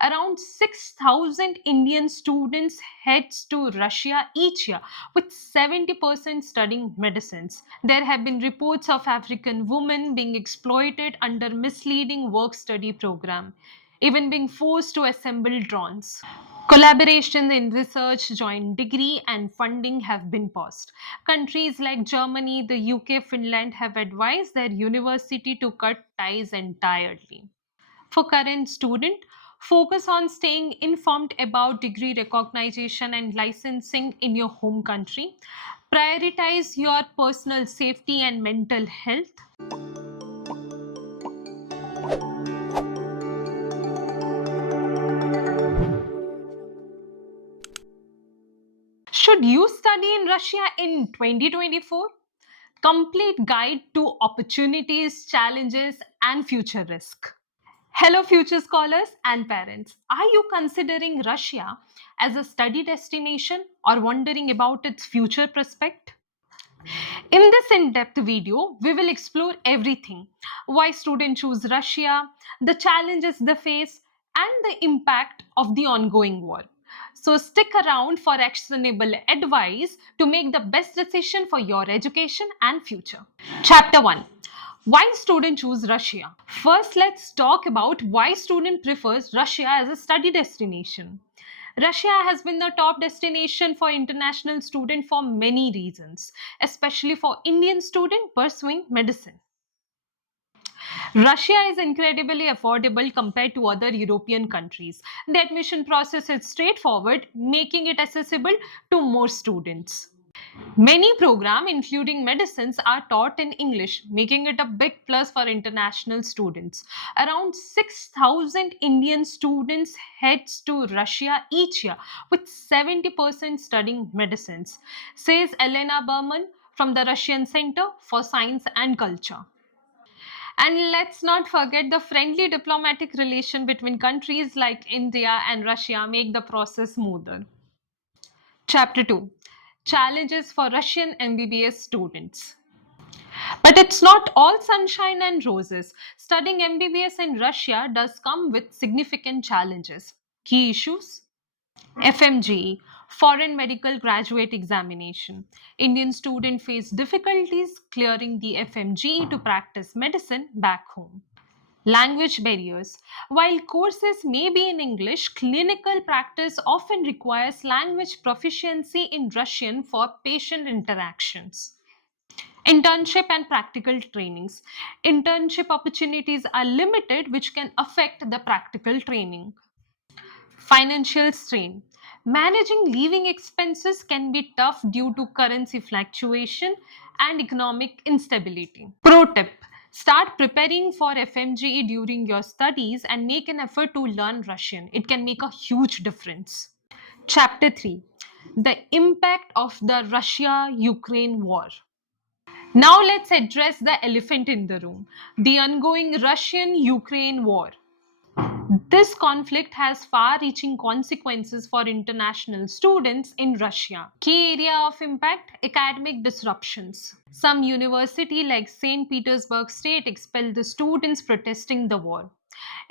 Around 6,000 Indian students heads to Russia each year, with 70% studying medicines. There have been reports of African women being exploited under misleading work-study program, even being forced to assemble drones. Collaborations in research, joint degree, and funding have been paused. Countries like Germany, the UK, Finland have advised their university to cut ties entirely. For current student, focus on staying informed about degree recognition and licensing in your home country. Prioritize your personal safety and mental health. Should you study in Russia in 2024? Complete guide to opportunities, challenges, and future risk. Hello, future scholars and parents. Are you considering Russia as a study destination or wondering about its future prospect? In this in-depth video, we will explore everything: why students choose Russia, the challenges they face, and the impact of the ongoing war. So stick around for actionable advice to make the best decision for your education and future. Chapter 1: why students choose Russia. First, let's talk about why student prefers Russia as a study destination. Russia has been the top destination for international students for many reasons, especially for Indian students pursuing medicine. Russia is incredibly affordable compared to other European countries. The admission process is straightforward, making it accessible to more students. Many programs, including medicines, are taught in English, making it a big plus for international students. Around 6,000 Indian students heads to Russia each year, with 70% studying medicines, says Elena Berman from the Russian Center for Science and Culture. And let's not forget the friendly diplomatic relation between countries like India and Russia make the process smoother. Chapter 2: challenges for Russian MBBS students. But it's not all sunshine and roses. Studying MBBS in Russia does come with significant challenges. Key issues: FMGE, Foreign Medical Graduate Examination. Indian students face difficulties clearing the FMGE to practice medicine back home. Language barriers. While courses may be in English, clinical practice often requires language proficiency in Russian for patient interactions. Internship and practical trainings. Internship opportunities are limited, which can affect the practical training. Financial strain. Managing living expenses can be tough due to currency fluctuation and economic instability. Pro tip: start preparing for FMGE during your studies and make an effort to learn Russian. It can make a huge difference. Chapter 3: the impact of the Russia Ukraine war. Now let's address the elephant in the room: the ongoing Russian Ukraine war. This conflict has far reaching consequences for international students in Russia. Key area of impact: academic disruptions. Some university like St. Petersburg State expelled the students protesting the war.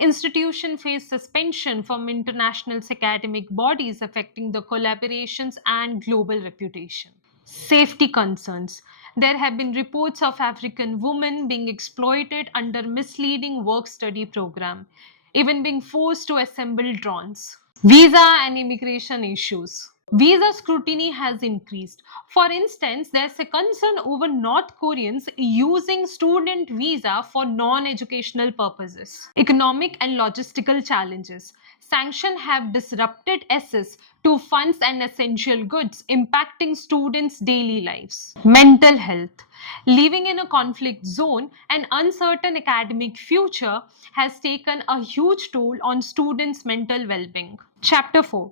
Institutions face suspension from international academic bodies, affecting the collaborations and global reputation. Safety concerns. There have been reports of African women being exploited under misleading work study program, even being forced to assemble drones. Visa and immigration issues. Visa scrutiny has increased. For instance, there's a concern over North Koreans using student visa for non-educational purposes. Economic and logistical challenges. Sanctions have disrupted access to funds and essential goods, impacting students' daily lives. Mental health. Living in a conflict zone, an uncertain academic future has taken a huge toll on students' mental well-being. Chapter 4: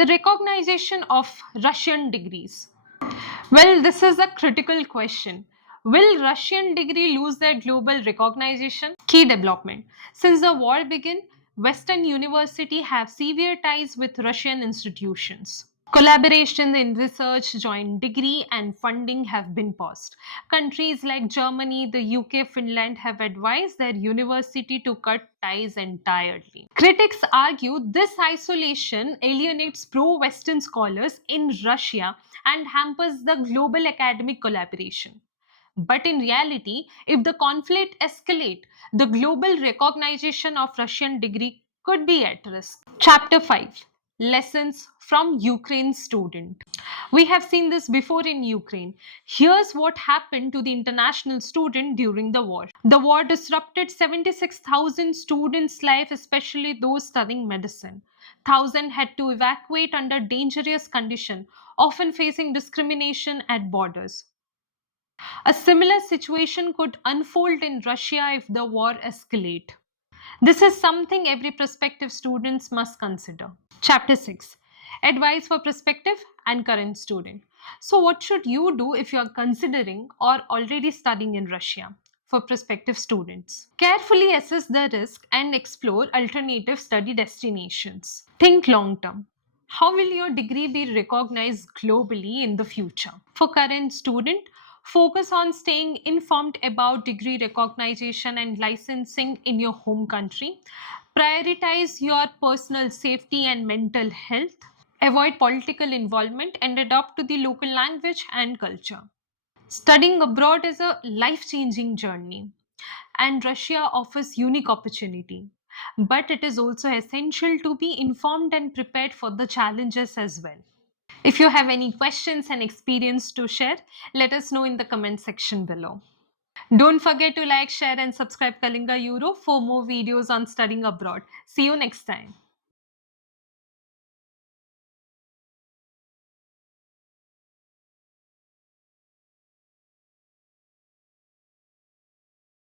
the recognition of Russian degrees. Well, this is a critical question. Will Russian degree lose their global recognition? Key development. Since the war began, Western universities have severe ties with Russian institutions. Collaboration in research, joint degree, and funding have been paused. Countries like Germany, the UK, Finland have advised their university to cut ties entirely. Critics argue this isolation alienates pro Western scholars in Russia and hampers the global academic collaboration. But in reality, if the conflict escalates, the global recognition of Russian degree could be at risk. Chapter 5, Lessons from Ukraine Student. We have seen this before in Ukraine. Here's what happened to the international student during the war. The war disrupted 76,000 students' life, especially those studying medicine. Thousands had to evacuate under dangerous conditions, often facing discrimination at borders. A similar situation could unfold in Russia if the war escalates. This is something every prospective students must consider. Chapter 6, Advice for prospective and current student. So what should you do if you are considering or already studying in Russia? For prospective students, carefully assess the risk and explore alternative study destinations. Think long term. How will your degree be recognized globally in the future? For current student, focus on staying informed about degree recognition and licensing in your home country. Prioritize your personal safety and mental health. Avoid political involvement and adapt to the local language and culture. Studying abroad is a life changing journey, and Russia offers unique opportunity. But it is also essential to be informed and prepared for the challenges as well. If you have any questions and experience to share, let us know in the comment section below. Don't forget to like, share, and subscribe Kalinga Euro for more videos on studying abroad. See you next time.